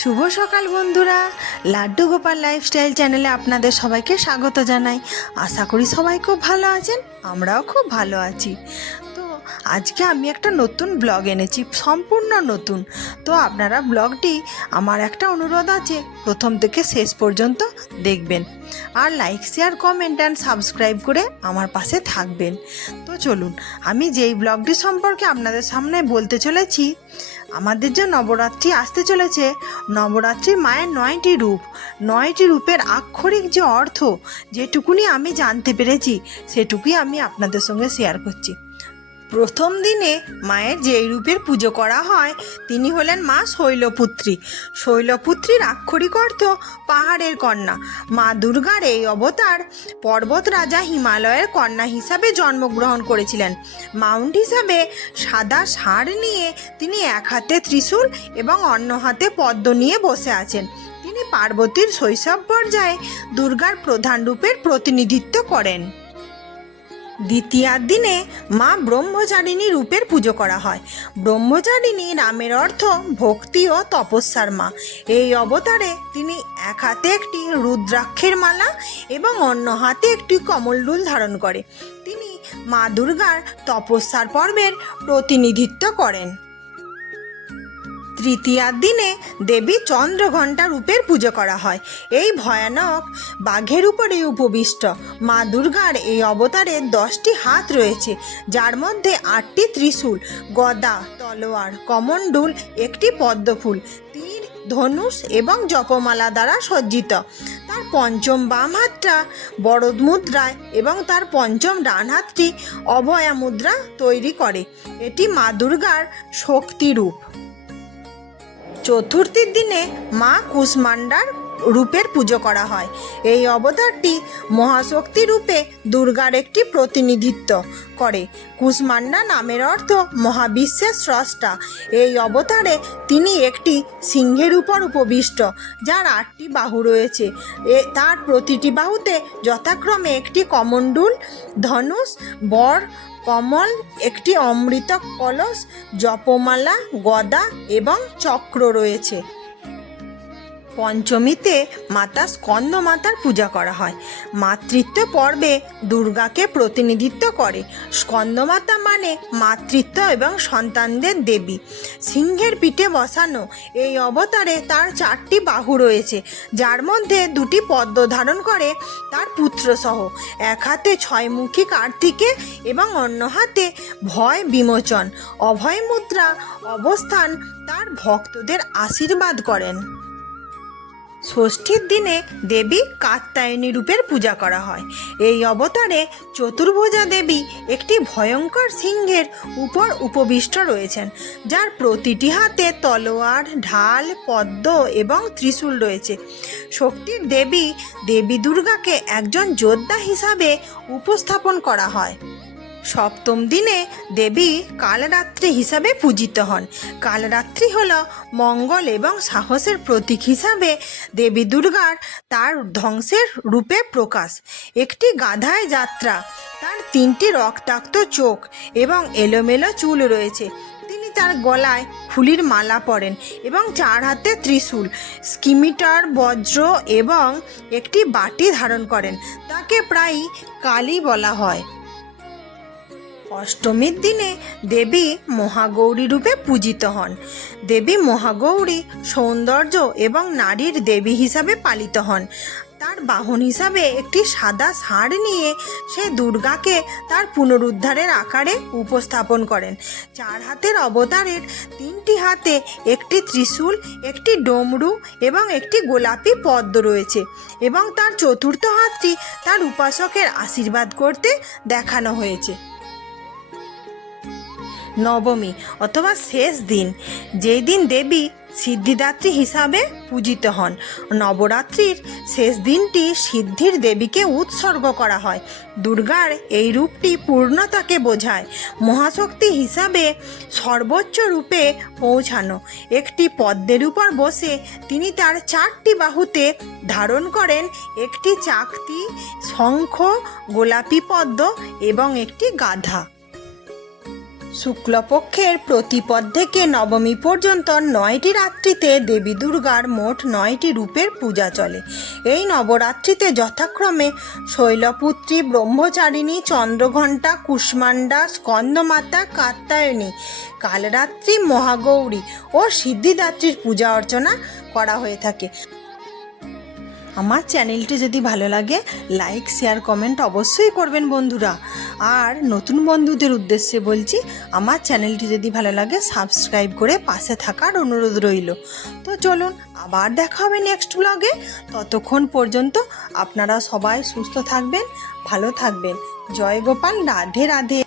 শুভ সকাল বন্ধুরা। লাড্ডু গোপাল লাইফস্টাইল চ্যানেলে আপনাদের সবাইকে স্বাগত জানাই। আশা করি সবাই খুব ভালো আছেন, আমরাও খুব ভালো আছি। আজকে আমি একটা নতুন ব্লগ এনেছি, সম্পূর্ণ নতুন। তো আপনারা ব্লগটি, আমার একটা অনুরোধ আছে, প্রথম থেকে শেষ পর্যন্ত দেখবেন। আর like share comment and subscribe করে আমার পাশে থাকবেন। তো চলুন, আমি যেই ব্লগটি সম্পর্কে আপনাদের সামনে বলতে চলেছি, আমাদের যে নবরাত্রি আসতে চলেছে নবরাত্রির মায়ের নয়টি রূপ। নয়টি রূপের আক্ষরিক যে অর্থ, যেটুকুনি আমি জানতে পেরেছি, সেটুকুই আমি আপনাদের সঙ্গে শেয়ার করছি। প্রথম দিনে মায়ের যেই রূপের পুজো করা হয়, তিনি হলেন মা শৈলপুত্রী। শৈলপুত্রীর আক্ষরিক অর্থ পাহাড়ের কন্যা। মা দুর্গার এই অবতার পর্বত রাজা হিমালয়ের কন্যা হিসাবে জন্মগ্রহণ করেছিলেন। মাউন্ট হিসাবে সাদা ষাঁড় নিয়ে তিনি এক হাতে ত্রিশূল এবং অন্য হাতে পদ্ম নিয়ে বসে আছেন। তিনি পার্বতীর শৈশব পর্যায়ে দুর্গার প্রধান রূপের প্রতিনিধিত্ব করেন। দ্বিতীয়ার দিনে মা ব্রহ্মচারিণী রূপের পুজো করা হয়। ব্রহ্মচারিণী নামের অর্থ ভক্তি ও তপস্যার মা। এই অবতারে তিনি এক হাতে একটি রুদ্রাক্ষের মালা এবং অন্য হাতে একটি কমলডুল ধারণ করে। তিনি মা দুর্গার তপস্যার পর্বের প্রতিনিধিত্ব করেন। তৃতীয়ার দিনে দেবী চন্দ্রঘণ্টা রূপের পুজো করা হয়। এই ভয়ানক বাঘের উপরে উপবিষ্ট। মা দুর্গার এই অবতারে দশটি হাত রয়েছে, যার মধ্যে আটটি ত্রিশূল, গদা, তলোয়ার, কমণ্ডুল, একটি পদ্মফুল, তীর, ধনুষ এবং জপমালা দ্বারা সজ্জিত। তার পঞ্চম বাম হাতটা বরদ মুদ্রায় এবং তার পঞ্চম ডান হাতটি অভয়া মুদ্রা তৈরি করে। এটি মা দুর্গার শক্তি রূপ চতুর্থীর দিনে মা কুষ্মান্ডার রূপের পুজো করা হয়। এই অবতারটি মহাশক্তি রূপে দুর্গার একটি প্রতিনিধিত্ব করে। কুষ্মান্ডা নামের অর্থ মহাবিশ্বের স্রষ্টা। এই অবতারে তিনি একটি সিংহের উপর উপবিষ্ট, যার আটটি বাহু রয়েছে। এ তার প্রতিটি বাহুতে যথাক্রমে একটি কমণ্ডুল, ধনুষ, বর, কমল, একটি অমৃত কলস, জপমালা, গদা এবং চক্র রয়েছে। পঞ্চমীতে মাতা স্কন্দ মাতার পূজা করা হয়। মাতৃত্ব পর্বে দুর্গাকে প্রতিনিধিত্ব করে। স্কন্দমাতা মানে মাতৃত্ব এবং সন্তানদের দেবী। সিংহের পিঠে বসানো এই অবতারে তার চারটি বাহু রয়েছে। যার মধ্যে দুটি পদ্ম ধারণ করে তার পুত্রসহ। এক হাতে ছয়মুখী কার্তিকে এবং অন্য হাতে ভয় বিমোচন। অভয় মুদ্রা অবস্থান তার ভক্তদের আশীর্বাদ করেন। ষষ্ঠীর দিনে দেবী কাত্যায়নী রূপের পূজা করা হয়। এই অবতারে চতুর্ভুজা দেবী একটি ভয়ঙ্কর সিংহের উপর উপবিষ্ট রয়েছেন, যার প্রতিটি হাতে তলোয়ার, ঢাল, পদ্ম এবং ত্রিশূল রয়েছে। শক্তির দেবী দেবী দুর্গাকে একজন যোদ্ধা হিসাবে উপস্থাপন করা হয়। সপ্তম দিনে দেবী কালরাত্রি হিসাবে পূজিত হন। কালরাত্রি হল মঙ্গল এবং সাহসের প্রতীক হিসাবে দেবী দুর্গার তার ধ্বংসের রূপে প্রকাশ। একটি গাধায় যাত্রা, তার তিনটি রক্তাক্ত চোখ এবং এলোমেলো চুল রয়েছে। তিনি তার গলায় ফুলির মালা পরেন এবং চার হাতে ত্রিশূল, স্কিমিটার, বজ্র এবং একটি বাটি ধারণ করেন। তাকে প্রায়ই কালী বলা হয়। অষ্টমীর দিনে দেবী মহাগৌরী রূপে পূজিত হন। দেবী মহাগৌরী সৌন্দর্য এবং নারীর দেবী হিসাবে পালিত হন। তার বাহন হিসাবে একটি সাদা ষাঁড় নিয়ে সে দুর্গাকে তার পুনরুদ্ধারের আকারে উপস্থাপন করেন। চার হাতের অবতারের তিনটি হাতে একটি ত্রিশূল, একটি ডমরু এবং একটি গোলাপি পদ্ম রয়েছে এবং তার চতুর্থ হাতটি তার উপাসকের আশীর্বাদ করতে দেখানো হয়েছে। নবমী অথবা শেষ দিন। যেই দিন দেবী সিদ্ধিদাত্রী হিসাবে পূজিত হন। নবরাত্রির শেষ দিনটি সিদ্ধির দেবীকে উৎসর্গ করা হয়। দুর্গার এই রূপটি পূর্ণতাকে বোঝায়। মহাশক্তি হিসাবে সর্বোচ্চ রূপে পৌঁছানো। একটি পদ্মের উপর বসে তিনি তার চারটি বাহুতে ধারণ করেন। একটি চাকতি, শঙ্খ, গোলাপি পদ্ম এবং একটি গাধা। শুক্লপক্ষের প্রতিপদ থেকে নবমী পর্যন্ত নয়টি রাত্রিতে দেবী দুর্গার মোট নয়টি রূপের পূজা চলে। এই নবরাত্রিতে যথাক্রমে শৈলপুত্রী, ব্রহ্মচারিণী, চন্দ্রঘণ্টা, কুষ্মাণ্ডা, স্কন্দমাতা, কাত্যায়নী, কালরাত্রি, মহাগৌরী ও সিদ্ধিদাত্রীর পূজা অর্চনা করা হয়ে থাকে। আমার চ্যানেলটি যদি ভালো লাগে লাইক শেয়ার কমেন্ট অবশ্যই করবেন বন্ধুরা। আর নতুন বন্ধুদের উদ্দেশ্যে বলছি, আমার চ্যানেলটি যদি ভালো লাগে সাবস্ক্রাইব করে পাশে থাকার অনুরোধ রইল। তো চলুন, আবার দেখা হবে নেক্সট ব্লগে ততক্ষণ পর্যন্ত আপনারা সবাই সুস্থ থাকবেন, ভালো থাকবেন। জয় গোপাল, রাধে রাধে।